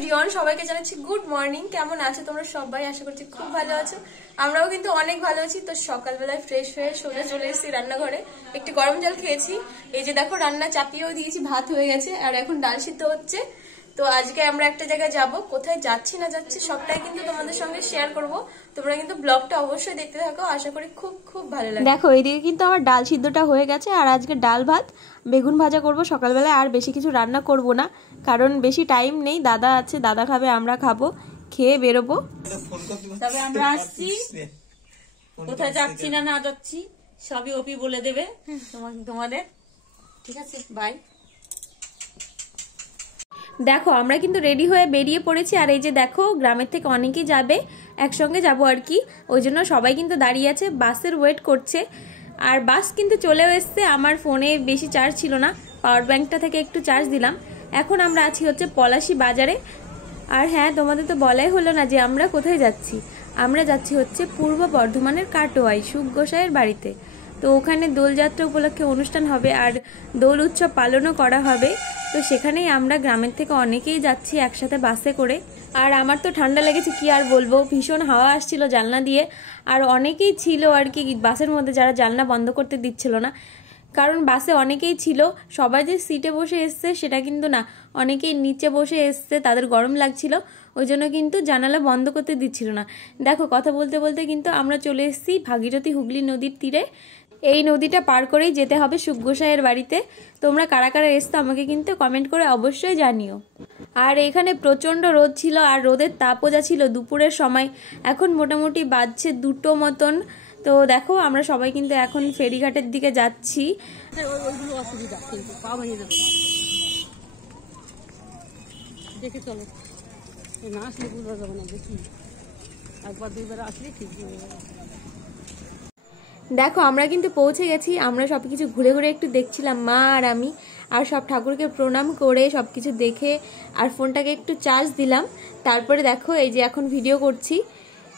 Everyone, সবাইকে জানাচ্ছি good morning. কেমন আছো তোমরা সবাই? আশা করছি খুব ভালো আছো। আমরাও কিন্তু অনেক ভালো আছি। তো সকালবেলায় ফ্রেশ হয়ে সোজা চলে এসেছি রান্নাঘরে, একটু গরম জল খেয়েছি। এই যে দেখো রান্না চাপিয়েও দিয়েছি, ভাত হয়ে গেছে আর এখন ডাল সিদ্ধ হচ্ছে। তো আজকে আমরা একটা জায়গায় যাব, কোথায় যাচ্ছি না যাচ্ছি সবটাই কিন্তু তোমাদের সঙ্গে শেয়ার করব। তোমরা কিন্তু ব্লগটা অবশ্যই দেখতে থাকো, আশা করি খুব খুব ভালো লাগবে। দেখো এইদিকে কিন্তু আমার ডাল সিদ্ধটা হয়ে গেছে আর আজকে ডাল ভাত বেগুন ভাজা করব সকালবেলায়। আর বেশি কিছু রান্না করব না, কারণ বেশি টাইম নেই। দাদা আছে, দাদা খাবে, আমরা খাবো, খেয়ে বেরোবো। তবে আমরা আসছি, কোথায় যাচ্ছি না না যাচ্ছি সবই ওপি বলে দেবে তোমাদের। ঠিক আছে, বাই। দেখো আমরা কিন্তু রেডি হয়ে বেরিয়ে পড়েছি। আর এই যে দেখো গ্রামের থেকে অনেকেই যাবে, একসঙ্গে যাব আর কি। ওই জন্য সবাই কিন্তু দাঁড়িয়ে আছে, বাসের ওয়েট করছে। আর বাস কিন্তু চলেও এসছে। আমার ফোনে বেশি চার্জ ছিল না, পাওয়ার ব্যাংকটা থেকে একটু চার্জ দিলাম। এখন আমরা আছি হচ্ছে পলাশী বাজারে। আর হ্যাঁ, তোমাদের তো বলাই হলো না যে আমরা কোথায় যাচ্ছি। আমরা যাচ্ছি হচ্ছে পূর্ব বর্ধমানের কাটোয়ায় সুখ গোসাইয়ের বাড়িতে। তো ওখানে দোলযাত্রা উপলক্ষে অনুষ্ঠান হবে আর দোল উৎসব পালনও করা হবে। তো সেখানেই আমরা গ্রামের থেকে অনেকেই যাচ্ছি একসাথে বাসে করে। আর আমার তো ঠান্ডা লেগেছে, কি আর বলবো, ভীষণ হাওয়া আসছিল জানলা দিয়ে। আর অনেকেই ছিল আর কি বাসের মধ্যে যারা জানলা বন্ধ করতে দিচ্ছিল না, কারণ বাসে অনেকেই ছিল। সবাই যে সিটে বসে এসছে সেটা কিন্তু না, অনেকেই নিচে বসে এসছে, তাদের গরম লাগছিল, ওই জন্য কিন্তু জানালা বন্ধ করতে দিচ্ছিল না। দেখো কথা বলতে বলতে কিন্তু আমরা চলে এসেছি ভাগীরথী হুগলি নদীর তীরে। এই নদীটা পার করেই যেতে হবে সুখ গোসাইয়ের বাড়িতে। তোমরা কারা কারা এসছো আমাকে কিন্তু কমেন্ট করে অবশ্যই জানিও। আর এখানে প্রচণ্ড রোদ ছিল আর রোদের তাপও যা ছিল দুপুরের সময়। এখন মোটামুটি বাজছে 2টো মতন। তো দেখো আমরা সবাই কিন্তু এখন ফেরিঘাটের দিকে যাচ্ছি। ওইগুলো অসুবিধা, কিন্তু পা ভেঙে যাবে, দেখে চলো। না আসলে বুঝতে যাবে না, দেখি একবার দুইবার আসলে ঠিক হয়ে যাবে। দেখো আমরা কিন্তু পৌঁছে গেছি। আমরা সব কিছু ঘুরে ঘুরে একটু দেখছিলাম, মা আর আমি। আর সব ঠাকুরকে প্রণাম করে সব কিছু দেখে আর ফোনটাকে একটু চার্জ দিলাম। তারপরে দেখো এই যে এখন ভিডিও করছি।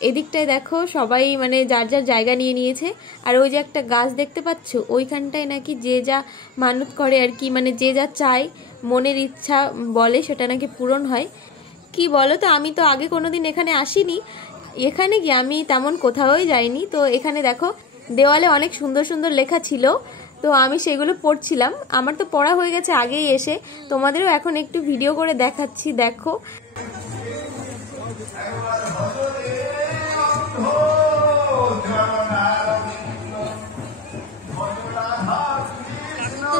এদিকটায় দেখো সবাই মানে যার যার জায়গা নিয়ে নিয়েছে। আর ওই যে একটা গাছ দেখতে পাচ্ছ, ওইখানটায় নাকি যে যা মানত করে আর কি, মানে যে যা চায়, মনের ইচ্ছা বলে, সেটা নাকি পূরণ হয়। কি বলো তো, আমি তো আগে কোনোদিন এখানে আসিনি। এখানে গিয়ে আমি তেমন কোথাওই যাইনি। তো এখানে দেখো দেওয়ালে অনেক সুন্দর সুন্দর লেখা ছিল, তো আমি সেগুলো পড়ছিলাম। আমার তো পড়া হয়ে গেছে আগেই এসে, তোমাদেরও এখন একটু ভিডিও করে দেখাচ্ছি। দেখো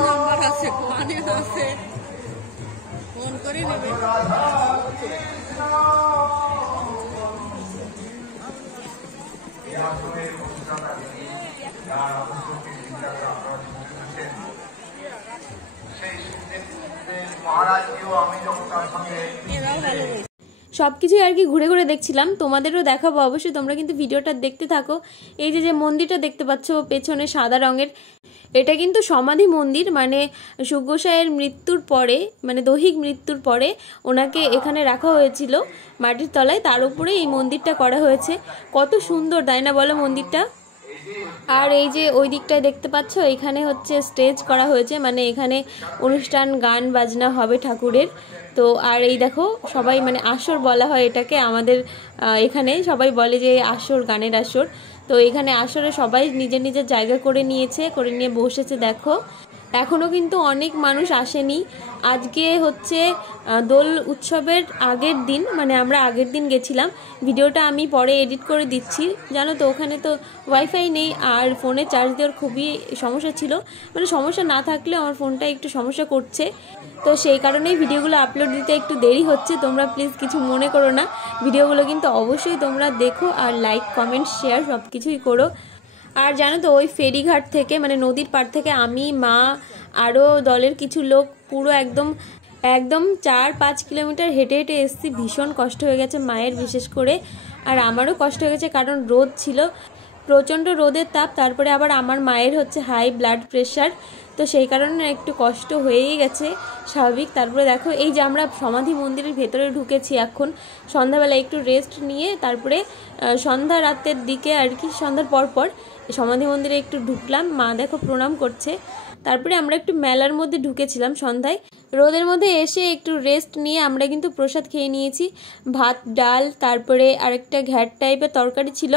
নাম্বার আছে, ফোনে আছে, ফোন করে নেবে। সবকিছুই আর কি ঘুরে ঘুরে দেখছিলাম, তোমাদেরও দেখাবো অবশ্যই। তোমরা কিন্তু ভিডিওটা দেখতে থাকো। এই যে যে মন্দিরটা দেখতে পাচ্ছ পেছনে সাদা রঙের, এটা কিন্তু সমাধি মন্দির। মানে সুখ গোসাইয়ের মৃত্যুর পরে, মানে দৈহিক মৃত্যুর পরে ওনাকে এখানে রাখা হয়েছিল মাটির তলায়, তার উপরে এই মন্দিরটা করা হয়েছে। কত সুন্দর তাই না বলো মন্দিরটা? আর এই যে ওই দিকটায় দেখতে পাচ্ছ, এখানে হচ্ছে স্টেজ করা হয়েছে, মানে এখানে অনুষ্ঠান গান বাজনা হবে ঠাকুরের। তো আর এই দেখো সবাই মানে আসর বলা হয় এটাকে, আমাদের এখানে সবাই বলে যে আসর, গানের আসর। তো এখানে আসরে সবাই নিজের নিজের জায়গা করে নিয়ে বসেছে। দেখো এখনও কিন্তু অনেক মানুষ আসেনি। আজকে হচ্ছে দোল উৎসবের আগের দিন, মানে আমরা আগের দিন গেছিলাম। ভিডিওটা আমি পরে এডিট করে দিচ্ছি। জানো তো ওখানে তো ওয়াইফাই নেই আর ফোনে চার্জ দেওয়ার খুবই সমস্যা ছিল। মানে সমস্যা না থাকলেও আমার ফোনটা একটু সমস্যা করছে, তো সেই কারণেই ভিডিওগুলো আপলোড দিতে একটু দেরি হচ্ছে। তোমরা প্লিজ কিছু মনে করো না। ভিডিওগুলো কিন্তু অবশ্যই তোমরা দেখো আর লাইক কমেন্ট শেয়ার সব কিছুই করো। আর জানো তো ওই ফেরিঘাট থেকে, মানে নদীর পাড় থেকে আমি, মা, আরও দলের কিছু লোক পুরো একদম 4-5 কিলোমিটার হেঁটে হেঁটে এসেছি। ভীষণ কষ্ট হয়ে গেছে মায়ের বিশেষ করে, আর আমারও কষ্ট হয়ে গেছে, কারণ রোদ ছিল, প্রচণ্ড রোদের তাপ। তারপরে আবার আমার মায়ের হচ্ছে হাই ব্লাড প্রেশার, তো সেই কারণে একটু কষ্ট হয়েই গেছে স্বাভাবিক। তারপরে দেখো এই যে আমরা সমাধি মন্দিরের ভেতরে ঢুকেছি এখন। সন্ধ্যাবেলা একটু রেস্ট নিয়ে তারপরে সন্ধ্যা রাতের দিকে আর কি, সন্ধ্যার পর সমাধি মন্দিরে একটু ঢুকলাম। মা দেখো প্রণাম করছে। তারপরে আমরা একটু মেলার মধ্যে ঢুকেছিলাম সন্ধ্যায়। রোদের মধ্যে এসে একটু রেস্ট নিয়ে আমরা কিন্তু প্রসাদ খেয়ে নিয়েছি, ভাত ডাল, তারপরে আরেকটা ঘ্যাট টাইপের তরকারি ছিল,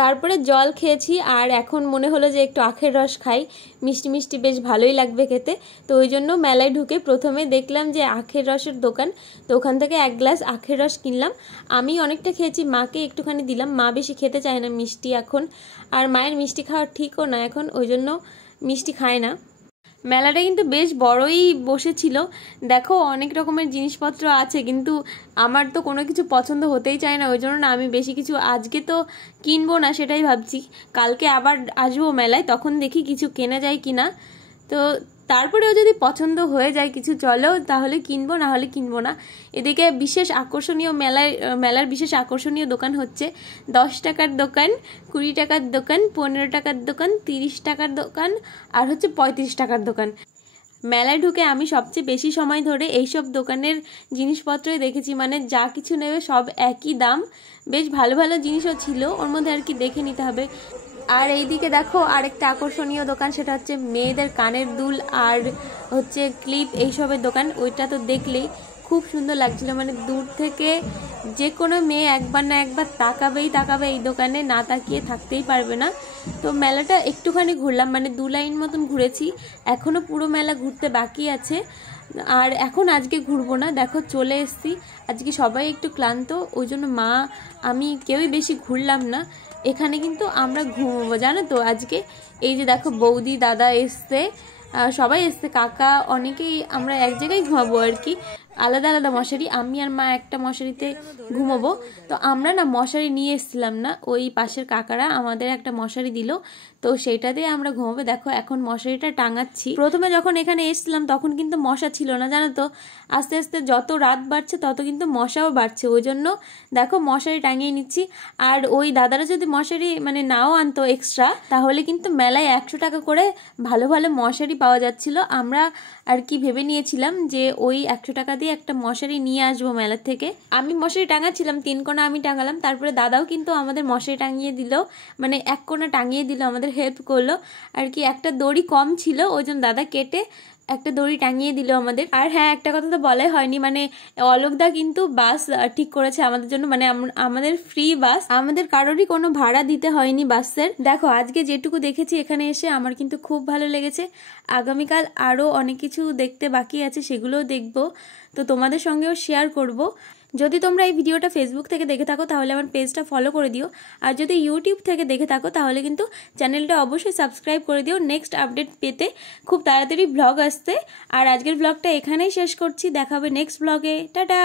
তারপরে জল খেয়েছি। আর এখন মনে হলো যে একটু আখের রস খাই, মিষ্টি মিষ্টি বেশ ভালোই লাগবে খেতে। তো ওই জন্য মেলায় ঢুকে প্রথমে দেখলাম যে আখের রসের দোকান, তো ওখান থেকে 1 গ্লাস আখের রস কিনলাম। আমি অনেকটা খেয়েছি, মাকে একটুখানি দিলাম, মা বেশি খেতে চায় না মিষ্টি এখন, আর মায়ের মিষ্টি খাওয়া ঠিকও না এখন, ওই জন্য মিষ্টি খায় না। মেলাটা কিন্তু বেশ বড়ই বসেছিল, দেখো অনেক রকমের জিনিসপত্র আছে, কিন্তু আমার তো কোনো কিছু পছন্দ হতেই চায় না, ওই জন্য না আমি বেশি কিছু আজকে তো কিনবো না, সেটাই ভাবছি। কালকে আবার আসবো মেলায়, তখন দেখি কিছু কেনা যায় কিনা। তো তারপরেও যদি পছন্দ হয়ে যায় কিছু, চলো তাহলে কিনবো, না হলে কিনবো না। এদিকে বিশেষ আকর্ষণীয় মেলার বিশেষ আকর্ষণীয় দোকান হচ্ছে 10 টাকার দোকান, 20 টাকার দোকান, 15 টাকার দোকান, 30 টাকার দোকান, আর হচ্ছে 35 টাকার দোকান। মেলায় ঢুকে আমি সবচেয়ে বেশি সময় ধরে এইসব দোকানের জিনিসপত্রই দেখেছি, মানে যা কিছু নেবে সব একই দাম। বেশ ভালো ভালো জিনিসও ছিল ওর মধ্যে, আর কি দেখে নিতে হবে। আর এইদিকে দেখো আরেকটা আকর্ষণীয় দোকান, সেটা হচ্ছে মেয়েদের কানের দুল আর হচ্ছে ক্লিপ এইসবের দোকান। ওইটা তো দেখলেই খুব সুন্দর লাগছিল, মানে দূর থেকে যে কোনো মেয়ে একবার না একবার তাকাবে এই দোকানে, না তাকিয়ে থাকতেই পারবে না। তো মেলাটা একটুখানি ঘুরলাম, মানে 2 লাইন মতন ঘুরেছি, এখনও পুরো মেলা ঘুরতে বাকি আছে। আর এখন আজকে ঘুরবো না, দেখো চলে এসছি, আজকে সবাই একটু ক্লান্ত, ওই জন্য মা আমি কেউই বেশি ঘুরলাম না। এখানে কিন্তু আমরা ঘুমবো জানো তো আজকে। এই যে দেখো বৌদি দাদা এসছে, সবাই এসছে, কাকা, অনেকেই, আমরা এক জায়গায় ঘুমাবো আর কি, আলাদা আলাদা মশারি, আমি আর মা একটা মশারিতে ঘুমাবো। তো আমরা না মশারি নিয়ে এসছিলাম না, ওই পাশের কাকারা আমাদের একটা মশারি দিল, তো সেইটাতে আমরা ঘুমাবো। দেখো এখন মশারিটা টাঙাচ্ছি। প্রথমে যখন এখানে এসছিলাম তখন কিন্তু মশা ছিল না জানো তো, আস্তে আস্তে যত রাত বাড়ছে তত কিন্তু মশাও বাড়ছে, ওই জন্য দেখো মশারি টাঙিয়ে নিচ্ছি। আর ওই দাদারা যদি মশারি মানে নাও আনতো এক্সট্রা, তাহলে কিন্তু মেলায় 100 টাকা করে ভালো ভালো মশারি পাওয়া যাচ্ছিল। আমরা আর কি ভেবে নিয়েছিলাম যে ওই 100 টাকা দিয়ে একটা মশারি নিয়ে আসবো মেলা থেকে। আমি মশারি টাঙাচ্ছিলাম, 3 কোণা আমি টাঙালাম, তারপরে দাদাও কিন্তু আমাদের মশারি টাঙিয়ে দিল, মানে 1 কোণা টাঙিয়ে দিল, আমাদের হেল্প করলো আর কি। একটা দড়ি কম ছিল, ওই জন্য দাদা কেটে একটা দড়ি টাঙিয়ে দিল আমাদের। আর হ্যাঁ, একটা কথা তো বলাই হয়নি, মানে অলোকদা কিন্তু বাস ঠিক করেছে আমাদের জন্য, মানে আমাদের ফ্রি বাস, আমাদের কারোরই কোনো ভাড়া দিতে হয়নি বাসের। দেখো আজকে যেটুকু দেখেছি এখানে এসে আমার কিন্তু খুব ভালো লেগেছে। আগামীকাল আরও অনেক কিছু দেখতে বাকি আছে, সেগুলোও দেখবো, তো তোমাদের সঙ্গেও শেয়ার করব। যদি তোমরা এই ভিডিওটা ফেসবুক থেকে দেখে থাকো তাহলে আমার পেজটা ফলো করে দিও, আর যদি ইউটিউব থেকে দেখে থাকো তাহলে কিন্তু চ্যানেলটা অবশ্যই সাবস্ক্রাইব করে দিও নেক্সট আপডেট পেতে। খুব তাড়াতাড়ি ব্লগ আসছে। আর আজকের ব্লগটা এখানেই শেষ করছি, দেখা হবে নেক্সট ব্লগে, টাটা।